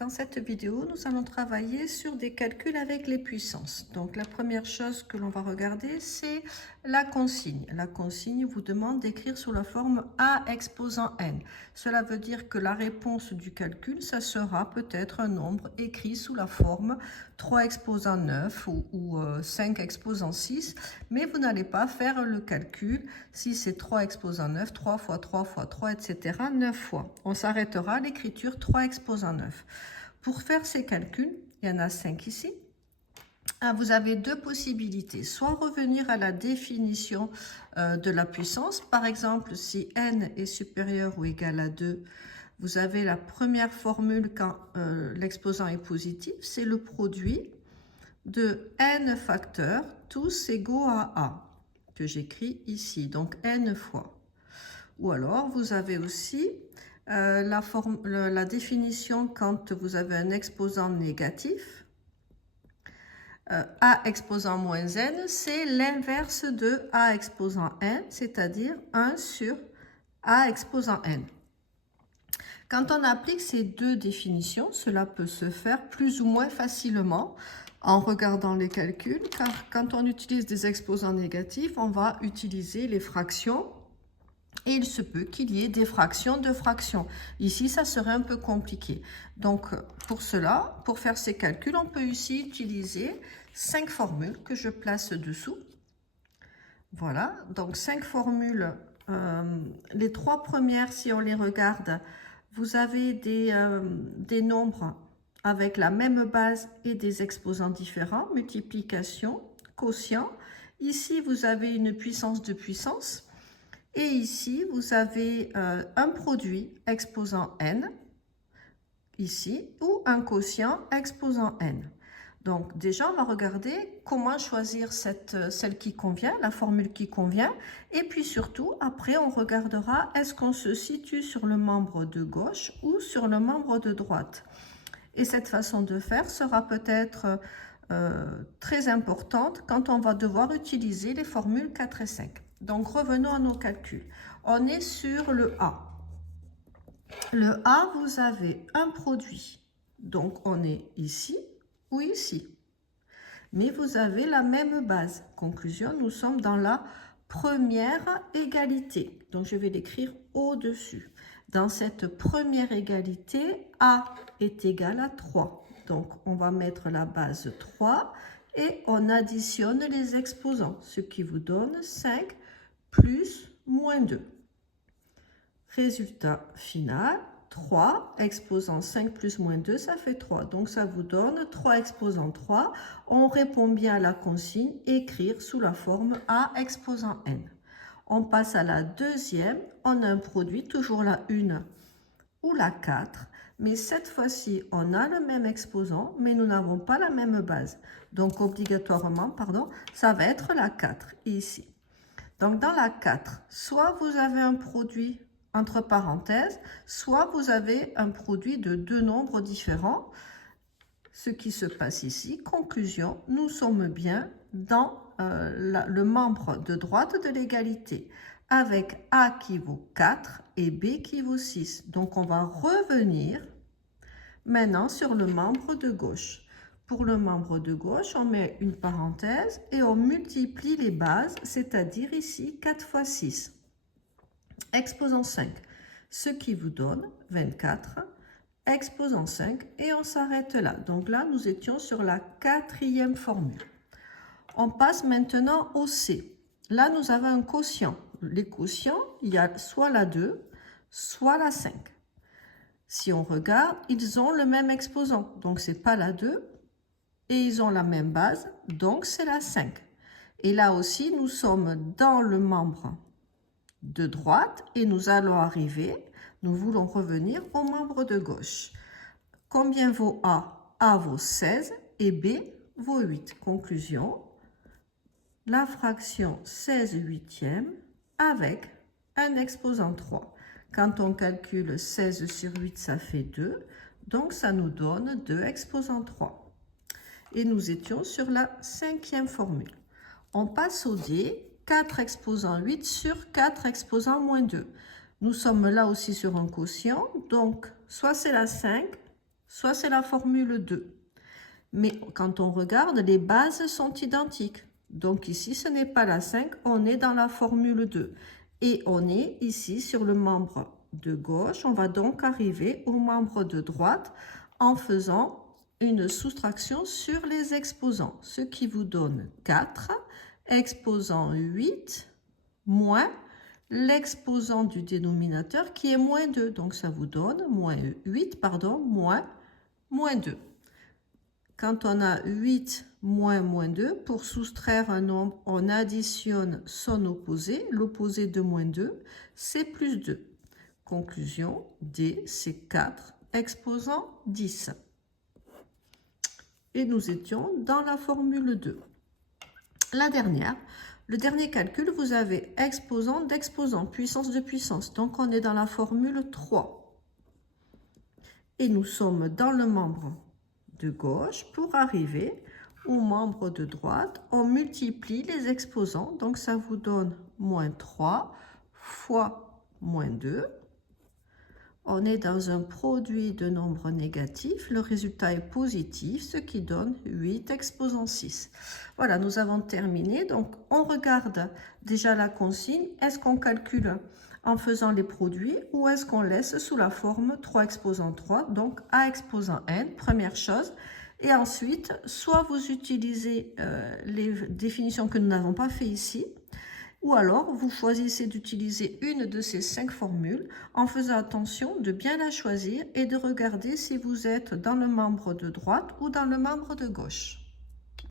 Dans cette vidéo, nous allons travailler sur des calculs avec les puissances. Donc la première chose que l'on va regarder, c'est la consigne. La consigne vous demande d'écrire sous la forme a exposant n. Cela veut dire que la réponse du calcul, ça sera peut-être un nombre écrit sous la forme 3 exposant 9 ou 5 exposant 6, mais vous n'allez pas faire le calcul si c'est 3 exposant 9, 3 fois 3 fois 3, etc. 9 fois. On s'arrêtera à l'écriture 3 exposant 9. Pour faire ces calculs, il y en a 5 ici. Vous avez deux possibilités, soit revenir à la définition de la puissance. Par exemple, si n est supérieur ou égal à 2, vous avez la première formule quand l'exposant est positif, c'est le produit de n facteurs, tous égaux à a, que j'écris ici, donc n fois. Ou alors, vous avez aussi la définition quand vous avez un exposant négatif. A exposant moins n, c'est l'inverse de A exposant n, c'est-à-dire 1 sur A exposant n. Quand on applique ces deux définitions, cela peut se faire plus ou moins facilement en regardant les calculs, car quand on utilise des exposants négatifs, on va utiliser les fractions. Et il se peut qu'il y ait des fractions de fractions. Ici, ça serait un peu compliqué. Donc, pour cela, pour faire ces calculs, on peut aussi utiliser 5 formules que je place dessous. Voilà, donc 5 formules. Les 3 premières, si on les regarde, vous avez des nombres avec la même base et des exposants différents, multiplication, quotient. Ici, vous avez une puissance de puissance. Et ici, vous avez un produit exposant n, ici, ou un quotient exposant n. Donc, déjà, on va regarder comment choisir celle qui convient, la formule qui convient. Et puis surtout, après, on regardera est-ce qu'on se situe sur le membre de gauche ou sur le membre de droite. Et cette façon de faire sera peut-être très importante quand on va devoir utiliser les formules 4 et 5. Donc, revenons à nos calculs. On est sur le A. Le A, vous avez un produit. Donc, on est ici ou ici. Mais vous avez la même base. Conclusion, nous sommes dans la première égalité. Donc, je vais l'écrire au-dessus. Dans cette première égalité, A est égal à 3. Donc, on va mettre la base 3 et on additionne les exposants, ce qui vous donne 5 plus moins 2. Résultat final, 3 exposant 5 plus moins 2, ça fait 3. Donc, ça vous donne 3 exposant 3. On répond bien à la consigne, écrire sous la forme A exposant n. On passe à la deuxième. On a un produit, toujours la 1 ou la 4. Mais cette fois-ci, on a le même exposant, mais nous n'avons pas la même base. Donc, obligatoirement, ça va être la 4 ici. Donc, dans la 4, soit vous avez un produit entre parenthèses, soit vous avez un produit de deux nombres différents. Ce qui se passe ici, conclusion, nous sommes bien dans le membre de droite de l'égalité, avec A qui vaut 4 et B qui vaut 6. Donc, on va revenir maintenant sur le membre de gauche. Pour le membre de gauche, on met une parenthèse et on multiplie les bases, c'est-à-dire ici 4 fois 6, exposant 5, ce qui vous donne 24, exposant 5, et on s'arrête là. Donc là, nous étions sur la quatrième formule. On passe maintenant au C. Là, nous avons un quotient. Les quotients, il y a soit la 2, soit la 5. Si on regarde, ils ont le même exposant. Donc, ce n'est pas la 2. Et ils ont la même base, donc c'est la 5. Et là aussi, nous sommes dans le membre de droite et nous allons arriver, nous voulons revenir au membre de gauche. Combien vaut A? A vaut 16 et B vaut 8. Conclusion, la fraction 16 huitièmes avec un exposant 3. Quand on calcule 16 sur 8, ça fait 2. Donc, ça nous donne 2 exposant 3. Et nous étions sur la cinquième formule. On passe au D, 4 exposant 8 sur 4 exposant moins 2. Nous sommes là aussi sur un quotient, donc soit c'est la 5, soit c'est la formule 2. Mais quand on regarde, les bases sont identiques. Donc ici, ce n'est pas la 5, on est dans la formule 2. Et on est ici sur le membre de gauche. On va donc arriver au membre de droite en faisant une soustraction sur les exposants. Ce qui vous donne 4, exposant 8, moins l'exposant du dénominateur qui est moins 2. Donc ça vous donne moins 8, pardon, moins 2. Quand on a 8 moins 2, pour soustraire un nombre, on additionne son opposé. L'opposé de moins 2, c'est plus 2. Conclusion, D, c'est 4, exposant 10. Et nous étions dans la formule 2. La dernière, le dernier calcul, vous avez exposant d'exposant, puissance de puissance. Donc, on est dans la formule 3. Et nous sommes dans le membre de gauche pour arriver au membre de droite. On multiplie les exposants, donc ça vous donne moins 3 fois moins 2. On est dans un produit de nombres négatifs. Le résultat est positif, ce qui donne 8 exposant 6. Voilà, nous avons terminé. Donc, on regarde déjà la consigne. Est-ce qu'on calcule en faisant les produits ou est-ce qu'on laisse sous la forme 3 exposant 3, donc A exposant n, première chose. Et ensuite, soit vous utilisez les définitions que nous n'avons pas fait ici, ou alors vous choisissez d'utiliser une de ces 5 formules en faisant attention de bien la choisir et de regarder si vous êtes dans le membre de droite ou dans le membre de gauche.